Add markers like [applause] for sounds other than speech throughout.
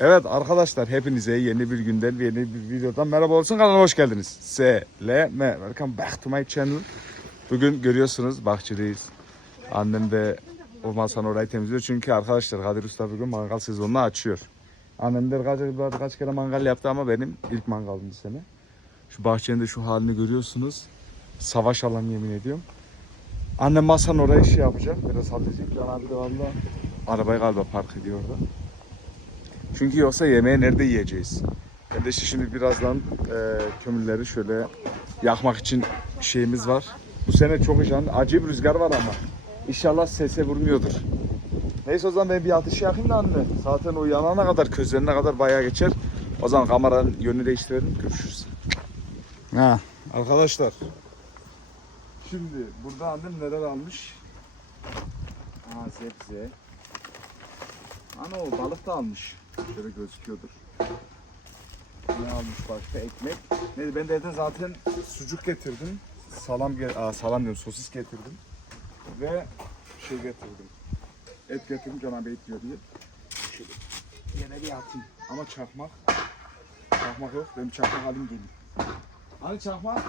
Evet arkadaşlar hepinize yeni bir günden yeni bir videodan merhaba olsun kanalıma hoş geldiniz. Seleme. Welcome back to my channel. Bugün görüyorsunuz bahçedeyiz. Annem de o masanın orayı temizliyor. Çünkü arkadaşlar Kadir Usta bugün mangal sezonunu açıyor. Annem de kaç, kaç kere mangal yaptı ama benim ilk mangalım bu sene. Şu bahçenin de şu halini görüyorsunuz. Savaş alanı yemin ediyorum. Annem masanın orayı şey yapacak. Biraz halledecek. Can abi de valla arabayı galiba park ediyor orada. Çünkü yoksa yemeği nerede yiyeceğiz? Ben de işte şimdi birazdan e, kömürleri şöyle yakmak için şeyimiz var. Bu sene çok can acı bir rüzgar var ama. İnşallah sese vurmuyordur. Neyse o zaman ben bir ateşi yakayım da anne. Zaten o yanana kadar közlerine kadar bayağı geçer. O zaman kameranın yönünü değiştirelim. Görüşürüz. Ha, arkadaşlar. Şimdi burada annem neler almış? Aa sebze. Ana o balık da almış. Şöyle gözüküyordur. Ne almış başka? Ekmek. Neyse ben de evden zaten sucuk getirdim. Salam, ge Aa, salam diyorum sosis getirdim. Ve şey getirdim. Et getirdim Can abi et diyor diye. Şöyle yine bir atayım. Ama çakmak. Çakmak yok. Benim çakmak alayım geleyim. Hani çakmak?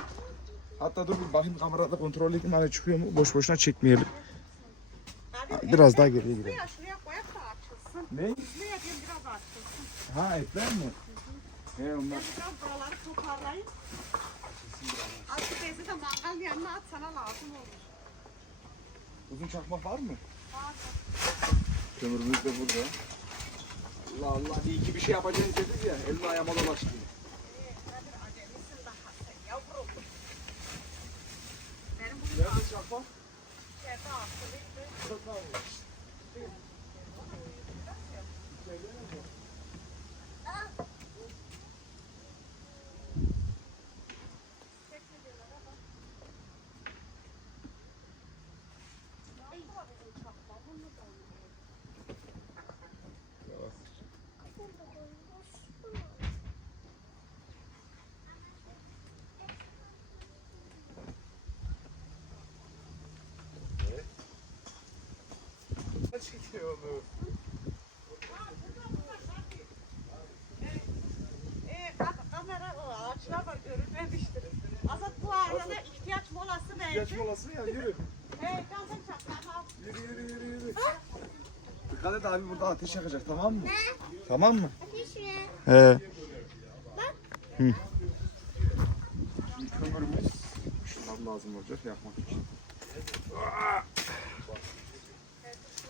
Hatta dur bir bakayım kamerada kontrol edeyim hani çıkıyor mu? Boş boşuna çekmeyelim. Biraz daha geriye gidelim. Şuraya şuraya koyup da açılsın. Ne? Şuraya diyorum biraz açılsın. Ha etler mi? He onlar. Biraz buraları toparlayayım. Azıcık bezi de mangal yanına at sana lazım olur. Uzun çakmak var mı? Var. Kömürümüz de burada. Allah Allah iyi ki bir şey yapacağız dedik ya. Elini ayağıma dolaştı. Yavrum. Benim bu Nerede çakmak? Çekiyor onu. Ee, bak kamera o ağaçlar var görünmemiştir. Azat bu arada ihtiyaç molası Geç verdi. molası ya yürü. Hey kalsın çatlağına al. Yürü yürü yürü yürü. Dikkat et abi burada ateş yakacak tamam mı? Tamam mı? Ateş mi? He. Hı. Şimdi kömürümüz şunlar lazım olacak yakmak için.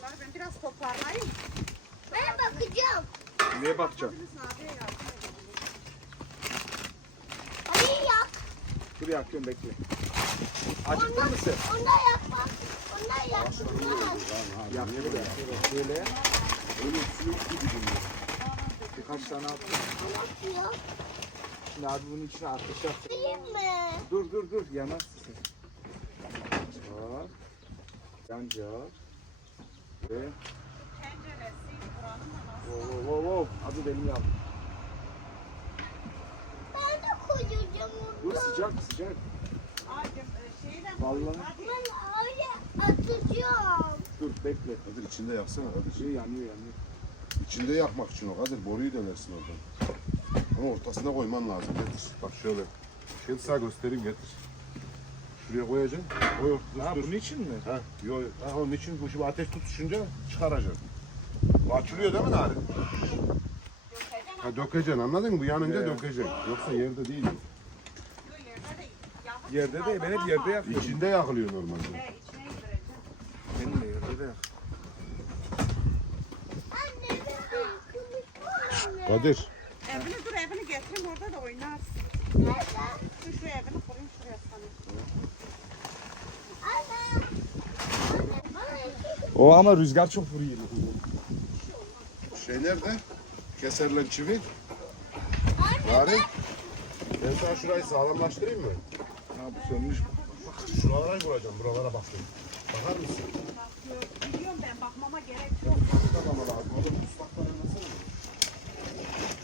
Bunları ben biraz toparlayayım. Ben bakacağım. Neye edelim. Onu yak. Dur yakıyorum bekle. Acıktın mı sen? Onu da yak bak. Onu da yak. Yakıyor. Şöyle. Öyle sülük gibi duruyor. Birkaç tane attım. Yapıyor. Şimdi abi bunun içine ateş yap. Değil mi? Dur dur dur yanarsın sen. Çak. Tenceresi, buranın wow wow wow wow. Hadi benim yavrum. Ben de koyacağım Dur onu. sıcak sıcak. Ay, e, şeyden Vallahi. Ben öyle atacağım. Dur bekle. Kadir içinde yaksana Kadir. Şey yanıyor yanıyor. İçinde yakmak için o Kadir. Boruyu dönersin oradan. Ama ortasına koyman lazım getir. Bak şöyle. Şimdi sağ göstereyim getir. Şuraya koyacaksın. Koy dur Ha dur. bunun için mi? Ha, yo, yo. ha, onun için bu şimdi ateş tutuşunca çıkaracaksın. Bu açılıyor değil mi Nari? Ha dökeceksin anladın mı? Bu yanınca Evet. dökeceksin. Yoksa yerde değil. Yok, yerde değil. Yakıp Yerde değil ben hep yerde lazım. yakıyorum. İçinde yakılıyor normalde. He, içine indireceğim. Benim de yerde de Kadir. Evini dur evini getireyim orada da oynarsın. Nerede? Dur şu evini kurayım şuraya sana. Anne. Anne bana O ama rüzgar çok vuruyor. Şey nerede? Keserlen çivi. Nari. Ben sana şurayı sağlamlaştırayım mı? Ha bu sönmüş. Şuralara vuracağım. Buralara bakın. Bakar mısın? Bakıyorum. Biliyorum ben bakmama gerek yok. Tamam lazım. Oğlum ıslaklar nasıl?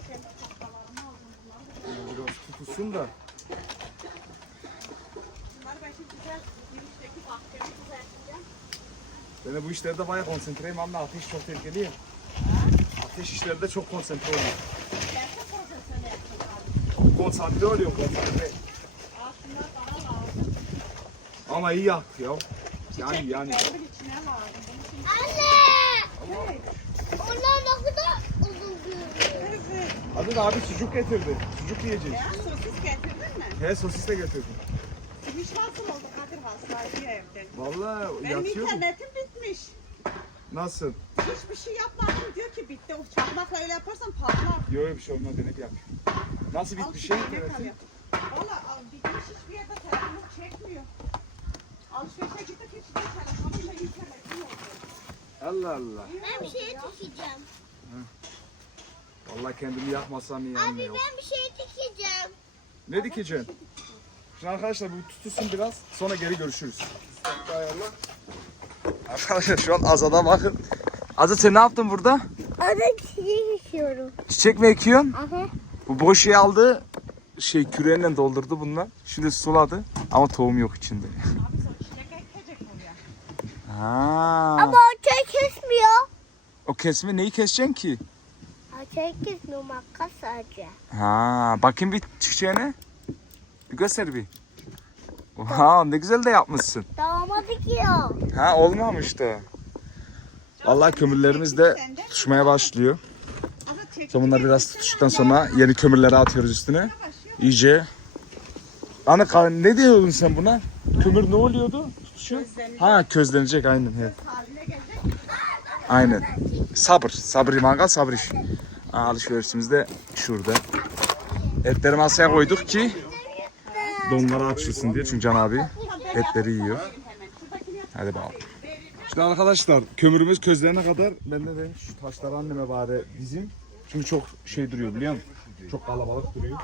Kendi tahtalarımı aldım bunları. Biraz tutulsun da. Bunları ben şimdi güzel girişteki bahçemi de bu işlerde bayağı konsantreyim ama ateş çok tehlikeli ya. ateş işlerinde çok konsantre oluyor. Konsantre oluyor konsantre. Aslında bana lazım. Ama iyi yaktı ya. Yani yani. Anne! Onlar ne kadar uzun görünüyor. Da abi sucuk getirdi. Sucuk yiyeceğiz. Ya sosis getirdin mi? He sosis de getirdi. Hiç nasıl oldu Kadir hastaydı evde. Vallahi Benim yatıyor. internetim bitmiş. Nasıl? Hiçbir şey yapmadım diyor ki bitti. O çakmakla öyle yaparsan patlar. Yok öyle bir şey olmaz denek yapmış. Nasıl bitmiş şey? al yap. Valla al, bitmiş hiçbir yerde telefonu çekmiyor. Alışverişe gittik hiç de telefonuyla internetim yok. Allah Allah. Ben bir şey dikeceğim. Vallahi kendimi yakmasam iyi Abi yok. ben bir şey dikeceğim. Ne dikeceksin? Şimdi arkadaşlar bu tutulsun biraz sonra geri görüşürüz. Ayarla. Arkadaşlar şu an Azad'a bakın. Azad sen ne yaptın burada? Ada çiçek dikiyorum. Çiçek mi ekiyorsun? Aha. Bu boş şeyi aldı. Şey küreğiyle doldurdu bunlar. Şimdi suladı ama tohum yok içinde. Abi sonra çilek ekecek oraya. Ha. Ama o kesmiyor. O kesme neyi keseceksin ki? Çay kesmiyor makas sadece. Ha, bakayım bir çiçeğine. Bir göster bir. Oha ne güzel de yapmışsın. Davama dikiyor. Ha olmamış da. Vallahi kömürlerimiz de tutuşmaya başlıyor. Sonra bunlar biraz tutuştuktan sonra yeni kömürleri atıyoruz üstüne. İyice. Ana ne diyordun sen buna? Kömür ne oluyordu? Tutuşuyor. Ha közlenecek aynen. Gelecek. Aynen. Sabır. Sabır mangal sabır iş. Ha, alışverişimiz de şurada. Etleri masaya koyduk ki donları açılsın diye. Çünkü Can abi etleri yiyor. Hadi bakalım. Şimdi arkadaşlar kömürümüz közlerine kadar ben de dedim şu taşları anneme bari dizim. Çünkü çok şey duruyor biliyor musun? Çok kalabalık duruyor.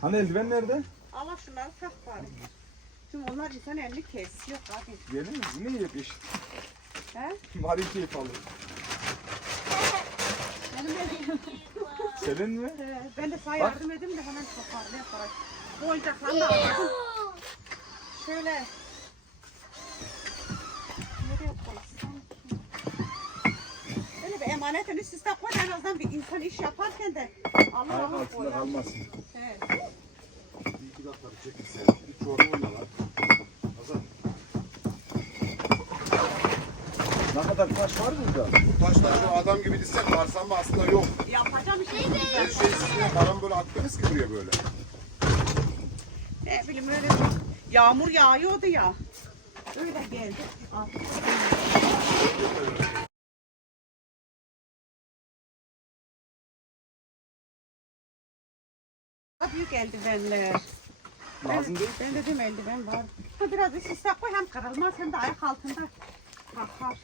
Hani eldiven nerede? Allah şunları tak bari. Çünkü onlar insan elini kesiyor abi. Gelin mi? Ne yapıyorsun? He? Mari keyif alıyor. Senin mi? He, Ben de sana yardım edeyim de hemen toparlayayım yaparak. Bu oyuncaklarını da aldım. Şöyle. Nereye koysam ki? Böyle bir emanetin üst üste koy en azından bir insan iş yaparken de alır Ayak alır altında koyar. kalmasın. He. Bir iki dakika bir çekil sen. Bir çorba oyna lan. Hasan. Ne kadar taş var burada? Bu taşlar şu adam gibi dizsek varsan mı aslında yok. Yapacağım işte. Her şey size kalan böyle attınız ki buraya böyle. Ne bileyim öyle bir yağmur yağıyordu ya. Öyle geldi. Al. Büyük eldivenler. Lazım değil. Ben dedim eldiven var. Ha, biraz üst üste koy hem kırılmaz hem de ayak altında kalkar.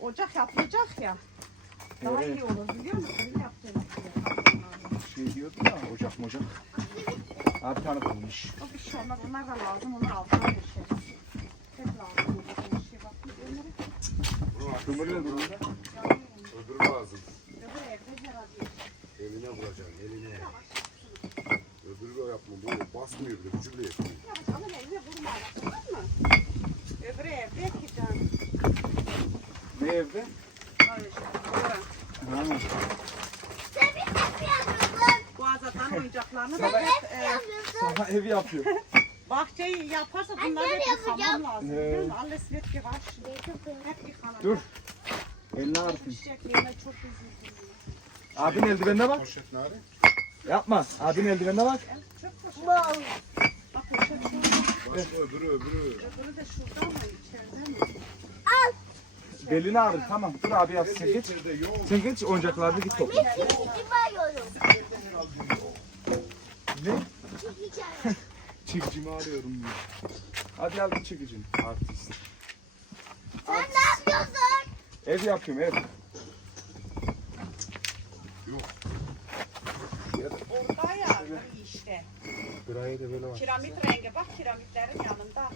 Ocak yapılacak ya. Daha Evet. iyi olur biliyor musun? Öyle yapacağız. Şey diyordu ya ocak mocak. Abi tane bulmuş. O bir şey olmaz. Onlar da lazım. Onun altına geçeriz. Hep lazım. Bir şey bak. Kömürle durumda. Öbürü lazım. öbür evde herhalde. Eline vuracaksın eline. Öbürü böyle yapma. Bu basmıyor bile. Gücü bile. Ya ama eline vurma. Tamam mı? Öbür evde ki can. Ne evde? Öyle işte. Doğru. Ha. Sen bir yapıyorsun. Bu azatan oyuncaklarını da Sana- hep e, Yapıyorsun. Sana ev yapıyor. bahçeyi yaparsa Ben bunları böyle hep yıkamam yapacağım. Lazım. He. Biliyor musun? Alles wird gewaschen. Hep yıkanacak. Dur. Eline ağrıtın. Çok üzüldüm. Abin eldivenine bak. Poşet nari. Yapma. Abin eldivenine bak. Çok poşet. Bak poşet şurada. Başka öbürü öbürü. Öbürü de şurada mı? İçeride mi? Belini ağrır. Tamam. Dur abi yap. Sen geç. Sen geç oyuncaklarını git topla. Ne? Çekicimi arıyorum diyor. Hadi al bir çekicini. Artist. Sen ne yapıyorsun? Ev yapıyorum ev. Orada ya işte. Burayı da böyle var. Kiramit rengi bak kiramitlerin yanında.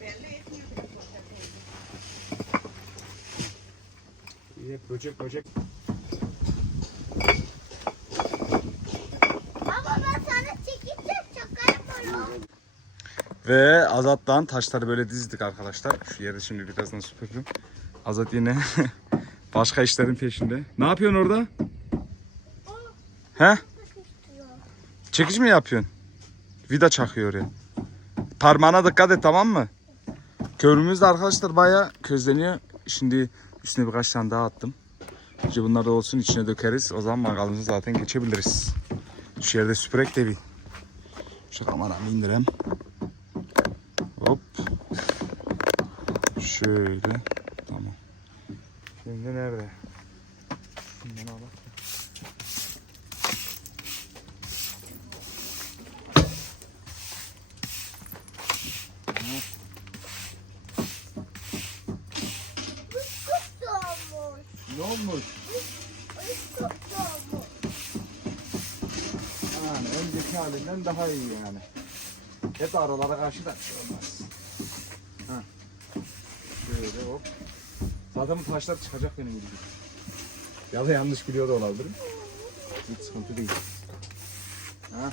Belli etmiyor. İyi böcek böcek. Ama ben sana çekici şaka yapıyorum. Ve Azat'tan taşları böyle dizdik arkadaşlar. Şu yeri şimdi birazdan süpürdüm. Azat yine [laughs] Başka işlerin peşinde. Ne yapıyorsun orada? He? Çekiş mi yapıyorsun? Vida çakıyor oraya. Parmağına dikkat et tamam mı? Kömürümüz de arkadaşlar bayağı közleniyor. Şimdi üstüne birkaç tane daha attım. Önce bunlar da olsun içine dökeriz. O zaman mangalımızı zaten geçebiliriz. Şu yerde süpürek de bir. Şu kameramı indireyim. Şöyle. Tamam. Şimdi nerede? Şundan al. Çok doğmuş. Ne olmuş? Yani önceki halinden daha iyi yani. Hep aralara karşı da bir şey olmaz. Ha. Bu taşlar çıkacak benim gibi. Ya da yanlış biliyor da olabilirim. Hiç sıkıntı değil. Ha.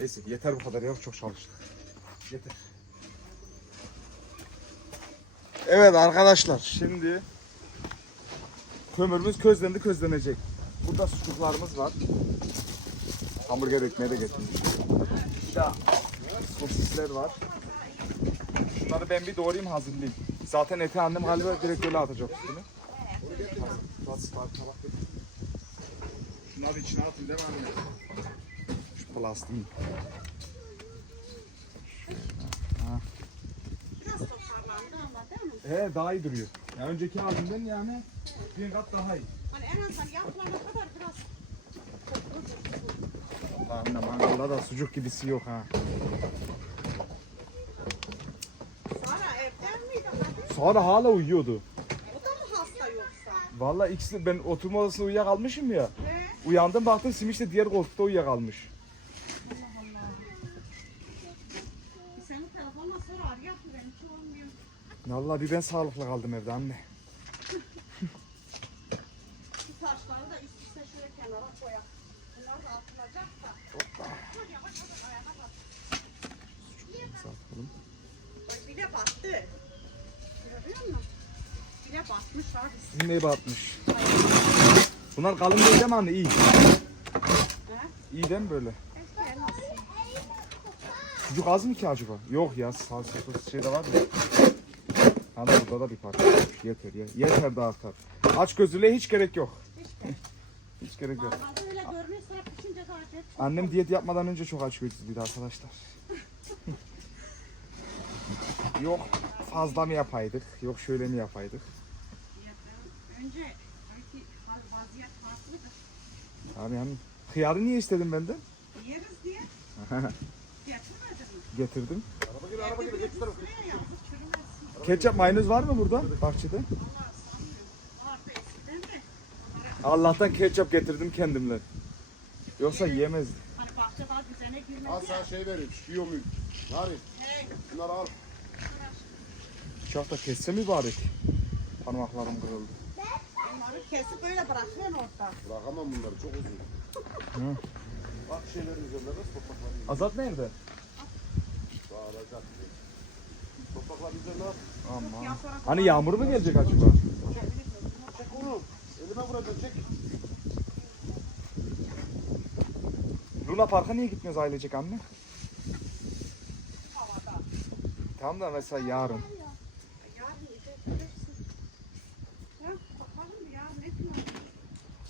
Neyse yeter bu kadar ya çok çalıştık. Yeter. Evet arkadaşlar şimdi kömürümüz közlendi közlenecek. Burada sucuklarımız var. Hamburger ekmeği de. Bir de sosisler var. Şunları ben bir doğrayayım hazırlayayım. Zaten eti annem galiba direkt öyle atacak üstüne. Bas. Şunları içine atın değil mi anne? Şu plastiği. Biraz toparlandı ama değil mi? He daha iyi duruyor. Ya önceki halinden yani bir kat daha iyi. Hani en azından yapılana kadar biraz Anne mangalda da sucuk gibisi yok ha. Sara evden miydi? Hadi. Sonra hala uyuyordu. O da mı hasta yoksa? Vallahi ikisi ben oturma odasında uyuyakalmışım ya. Ne? Uyandım baktım Simiş de diğer koltukta uyuyakalmış. Bir senin telefonla sonra mı? Benimki olmuyor. Vallahi bir ben sağlıklı kaldım evde anne. Bu taşları da üst üste şöyle kenara koyak. Bunlar da atılacak da. Dur yavaş yavaş ayağına bak. Sağlıklı. Bak bile battı. Bile batmış abi. Sizin neyi batmış? Bunlar kalın değil değil mi anne? İyi. İyi değil mi böyle? Sucuk az mı ki acaba? Yok ya salça şey de var ya. Hani burada da bir parça. Yeter ya. Yeter de artar. Aç gözüyle hiç gerek yok. hiç gerek yok. Mangalda öyle görünüyor sonra pişince zaten. Annem diyet yapmadan önce çok aç gözlüydü arkadaşlar. [laughs] yok fazla mı yapaydık? Yok şöyle mi yapaydık? Önce hal- vaziyet farklıdır. Abi yani hıyarı niye istedin benden? Yeriz diye getirmedin mi? Getirdim. Araba geliyor araba geliyor. Geç çürümesin. Ketçap mayonez var mı burada bahçede? Allah'tan ketçap getirdim kendimden. Yoksa yemezdim. Hani bahçe daha düzene girmedi Al sana şey vereyim. Şiyo muyum? Narin. Hey, Bunları al. Bıçak da kesse mübarek. Parmaklarım kırıldı. Bunları kesip böyle bırakıyorsun orada. Bırakamam bunları çok uzun. Bak şeylerin üzerinde de toprakların üzerinde. Azat nerede? Bağıracak. Toprakların üzerine at. Aman. Hani yağmur mu gelecek acaba? Çek onu. Elime vuracaksın çek. Luna Park'a niye gitmiyoruz ailecek anne? havada. Tamam da mesela yarın. Yarın gidebilirsin. Ha, bakalım ya ne diyor?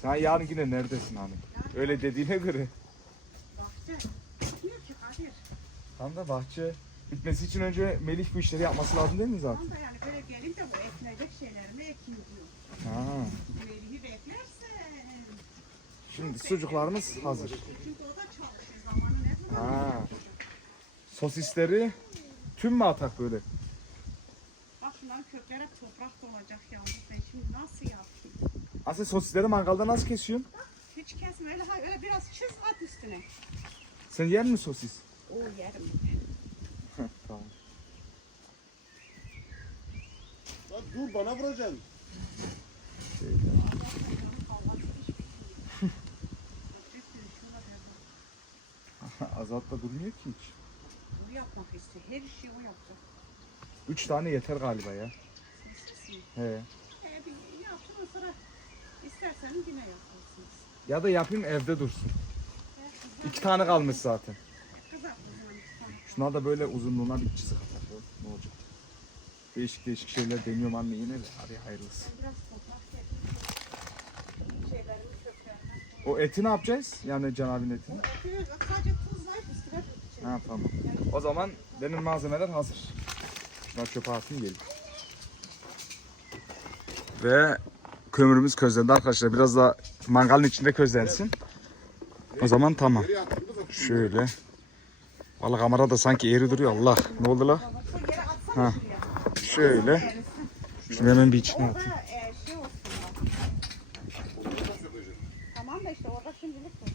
Sen yarın yine neredesin hani? Öyle dediğine göre. Bahçe. Diyor ki Kadir. Tam da bahçe bitmesi için önce Melih bu işleri yapması lazım değil mi zaten? Tam da yani böyle gelin de bu ekmeyecek şeylerini ekin diyor. Ha. Melih'i beklerse. Şimdi sucuklarımız hazır. Çünkü o da çalışıyor zamanı ne zaman? Ha. Sosisleri tüm mü atak böyle? Bak şunların kökleri toprak dolacak yalnız. Ben şimdi nasıl yapayım? Aslında sosisleri mangalda nasıl kesiyorsun? Hiç kesme öyle, öyle biraz çiz at üstüne. Sen yer mi sosis? O yerim. tamam. Lan dur bana vuracaksın. [laughs] Azat da durmuyor ki hiç. Bunu yapmak istiyor. Her şeyi o yapacak. Üç tane yeter galiba ya. He. E, bir yaptınız sonra isterseniz yine yaparsınız. Ya da yapayım evde dursun. İki tane kalmış zaten. Şuna da böyle uzunluğuna bir çizik atar. Ne olacak? Değişik değişik şeyler deniyorum anne yine de. Hadi hayırlısı. O eti ne yapacağız? Yani canavin etini. Ha tamam. O zaman benim malzemeler hazır. Şuna çöpe atayım gelin. Ve kömürümüz közlendi arkadaşlar. Biraz da mangalın içinde közlensin. O zaman tamam. Şöyle. Vallahi kamera da sanki eğri duruyor. Allah. Ne oldu la? Ha. Şöyle. Şunu hemen bir içine atayım. Orada e, şey olsun. bak. Onu da sökeceğim. Tamam da işte orada şimdilik dur.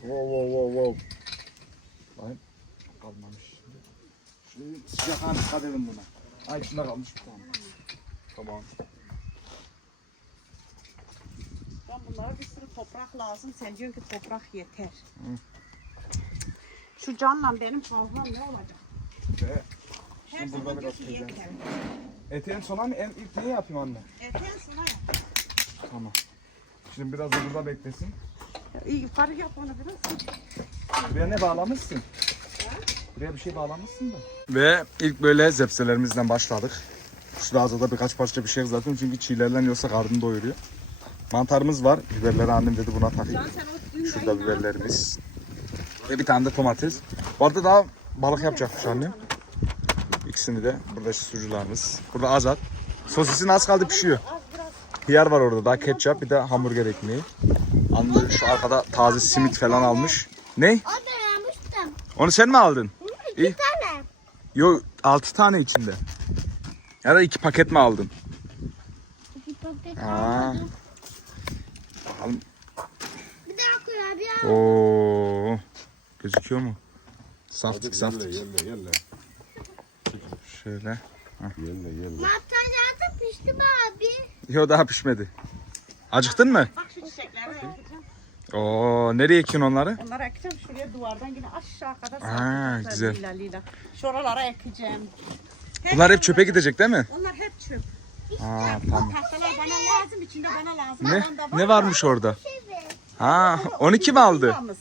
Wow wow wow wow. Bakayım. Kalmamış. Şimdi sıcak hani dikkat edin buna. Ay içinde kalmış bir tane. Tamam. Ben bunlara bir sürü toprak lazım. Sen diyorsun ki toprak yeter. Şu canla benim fazlam ne olacak? Ve Her Şimdi zaman diyor biraz ki yeter. eti en sona mı? En ilk neyi yapayım anne? Eten suna yap. Tamam. Şimdi biraz da burada beklesin. İyi yukarı yap onu biraz. Buraya ne bağlamışsın? Buraya bir şey bağlamışsın da. Ve ilk böyle zepselerimizden başladık. Şu ağzı da birkaç parça bir şey zaten çünkü çiğlerden yoksa karnını doyuruyor. Mantarımız var. Biberleri annem dedi buna takayım. Şurada biberlerimiz. Ve bir tane de domates. Bu arada daha balık yapacakmış annem. İkisini de. Burada işte sucularımız. Burada azat. Sosisin az kaldı pişiyor. Hıyar var orada daha ketçap bir de hamburger ekmeği. Anne şu arkada taze simit falan almış. Ne? Onu sen mi aldın? İyi. Bir tane. Yok 6 tane içinde. Ya da iki paket mi aldın? Bir paket Aa. almadım. Bakalım. Bir daha kurabiye Oo. Gözüküyor mu? Yelle saftık. yelle yelle. Şöyle. Yelle yelle. Mantarlar da pişti mi abi? Yok daha pişmedi. Acıktın mı? bak şu çiçekleri ekeceğim. Oo, nereye ekiyorsun onları? Onları ekeceğim şuraya duvardan yine aşağı kadar Aa, güzel. Lila lila. Şuralara ekeceğim. Bunlar hep çöpe gidecek değil mi? Onlar hep çöp. Aa tamam. Tahtalar bana lazım, içinde bana lazım. Ne? Var Ne varmış orada? Evet. Ha, 12 mi aldı? Villamız.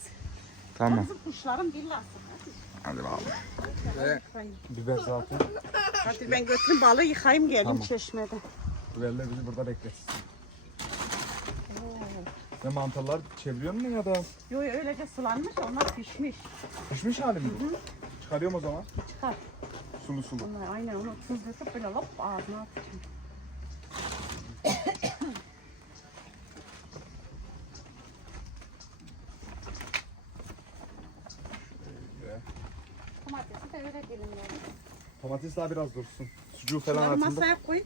Tamam. Bizim kuşların villası. Hadi bakalım. Biber zaten. Hadi ben götürün balığı yıkayayım geleyim Tamam. çeşmede. Biberler bizi burada beklesin. Ve mantarlar çeviriyor mu ya da Yo yo öylece sulanmış onlar pişmiş. pişmiş hali mi? Çıkarıyorum o zaman. Çıkar. Sulu sulu. Onlar aynen onu tuz döküp böyle lop ağzına atacağım. Domatesi de öyle dilimledim. Domates daha biraz dursun. Sucuğu falan Bunları atın da. masaya koy.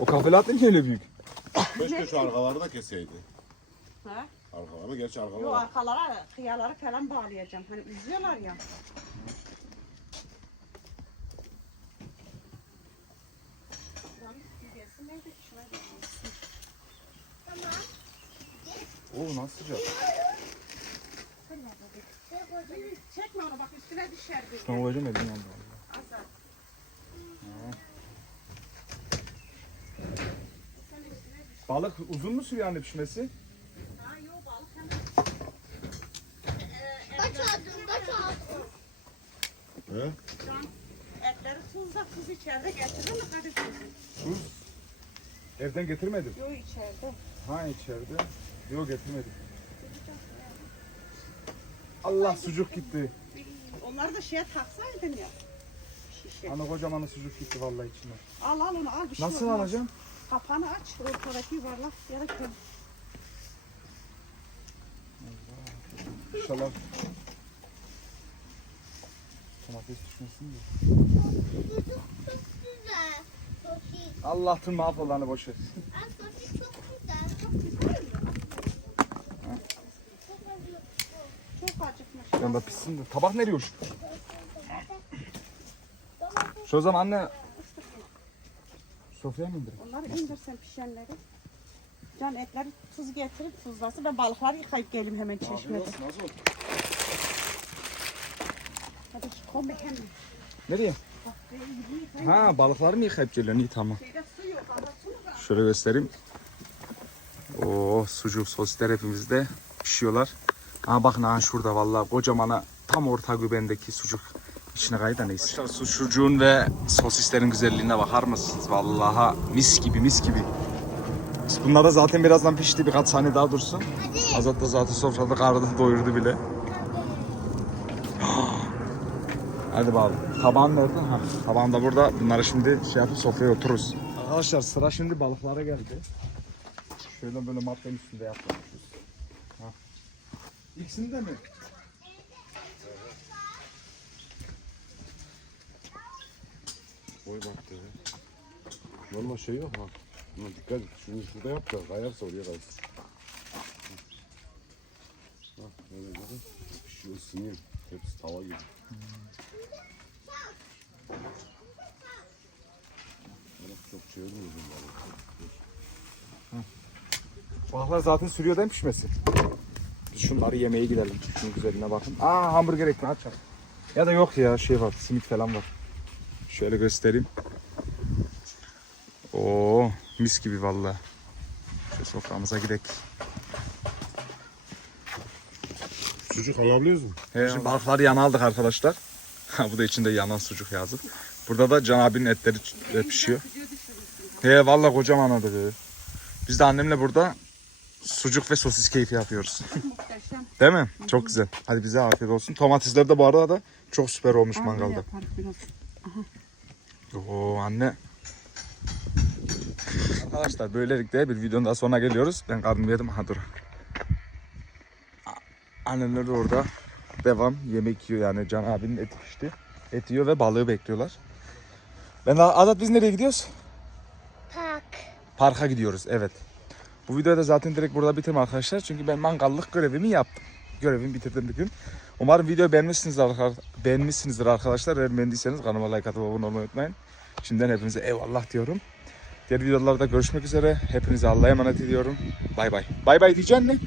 O kafelat ne ki öyle büyük? Keşke şu arkaları da keseydi. Ha? Arkaları gerçi Yo arkaları. arkalara kıyaları falan bağlayacağım. Hani üzüyorlar ya. Oo nasıl sıcak. Çekme onu bak üstüne düşer. bir. Şuna koyacağım yandı. Azar. Balık uzun mu sürüyor anne pişmesi? Ha yok balık hem Kaç aldın? Kaç aldın? He? etleri tuzla tuz içeride getirir mi hadi tuz? Evden getirmedim. Yok içeride. Ha içeride. Yok getirmedim. Allah sucuk gitti. Onları da şeye taksaydın ya. Şişe. Ana kocaman sucuk gitti vallahi içine. Al al onu al bir şey Nasıl olmaz. alacağım? Kapağını aç ortadaki yuvarlak ya da köy. İnşallah. Domates düşmesin de. Çok güzel. Allah'ın mahvolanı boş ver. Aa, Sosis çok güzel. Çok güzel mi? Çok acı. Çok acıkmış. Yanında pişsin de. Tabak nereye uç? Şu zaman anne. Sofraya mı indirin? Onları indirsen pişenleri. Can etleri tuz getirip tuzlasın. Ben balıkları yıkayıp geleyim hemen çeşmede. Nasıl? Kombi hemen. Nereye? Ha balıkları mı yıkayıp geliyorsun? İyi tamam. Şöyle göstereyim. Oo sucuk sosisler hepimizde pişiyorlar. Ha bakın ha şurada vallahi kocamana tam orta gübendeki sucuk içine kaydı neyse. Arkadaşlar su sucuğun ve sosislerin güzelliğine bakar mısınız? Vallahi mis gibi mis gibi. Bunlar da zaten birazdan pişti birkaç saniye daha dursun. Azat da zaten sofrada karnını doyurdu bile. Hadi bakalım. Tabağın nerede? Ha, tabağın da burada. Bunları şimdi şey yapıp sofraya otururuz. Arkadaşlar sıra şimdi balıklara geldi. Şöyle böyle matların üstünde yapmışız. Ha. İkisini de mi? Koy bak dedi. Normal şey yok ha. Ama dikkat et. Şunu şurada yap da kayarsa oraya kaysın. Bak böyle böyle. Pişiyor ısınıyor. Hepsi tava gibi. Böyle çok çevirmiyorum ben. Balıklar zaten sürüyor değil mi pişmesi? Biz şunları yemeye gidelim. Şunun güzelliğine bakın. Aa hamburger ekmeği aç. Ya da yok ya şey var simit falan var. Şöyle göstereyim. Oo mis gibi vallahi. Şu soframıza gidelim. Sucuk alabiliyoruz mu? He, şimdi balıkları yana aldık arkadaşlar. [laughs] Bu da içinde yanan sucuk yazık. Burada da Can abinin etleri ç- pişiyor. He vallahi kocaman adı. Biz de annemle burada sucuk ve sosis keyfi yapıyoruz. [laughs] Değil mi? Çok güzel. Hadi bize afiyet olsun. Domatesler de bu arada da çok süper olmuş Abi mangalda. Oo anne. Arkadaşlar böylelikle bir videonun daha sonuna geliyoruz. Ben karnımı yedim. Ha dur. Annemler de orada devam yemek yiyor yani Can abinin eti pişti. Et yiyor ve balığı bekliyorlar. Ben Azat biz nereye gidiyoruz? Park. Parka gidiyoruz evet. Bu videoyu da zaten direkt burada bitireyim arkadaşlar. Çünkü ben mangallık görevimi yaptım. Görevimi bitirdim bugün. Umarım videoyu beğenmişsinizdir, beğenmişsinizdir arkadaşlar. Eğer beğendiyseniz kanalıma like atıp abone olmayı unutmayın. Şimdiden hepinize eyvallah diyorum. Diğer videolarda görüşmek üzere. Hepinize Allah'a emanet ediyorum. Bay bay. Bay bay diyeceksin ne?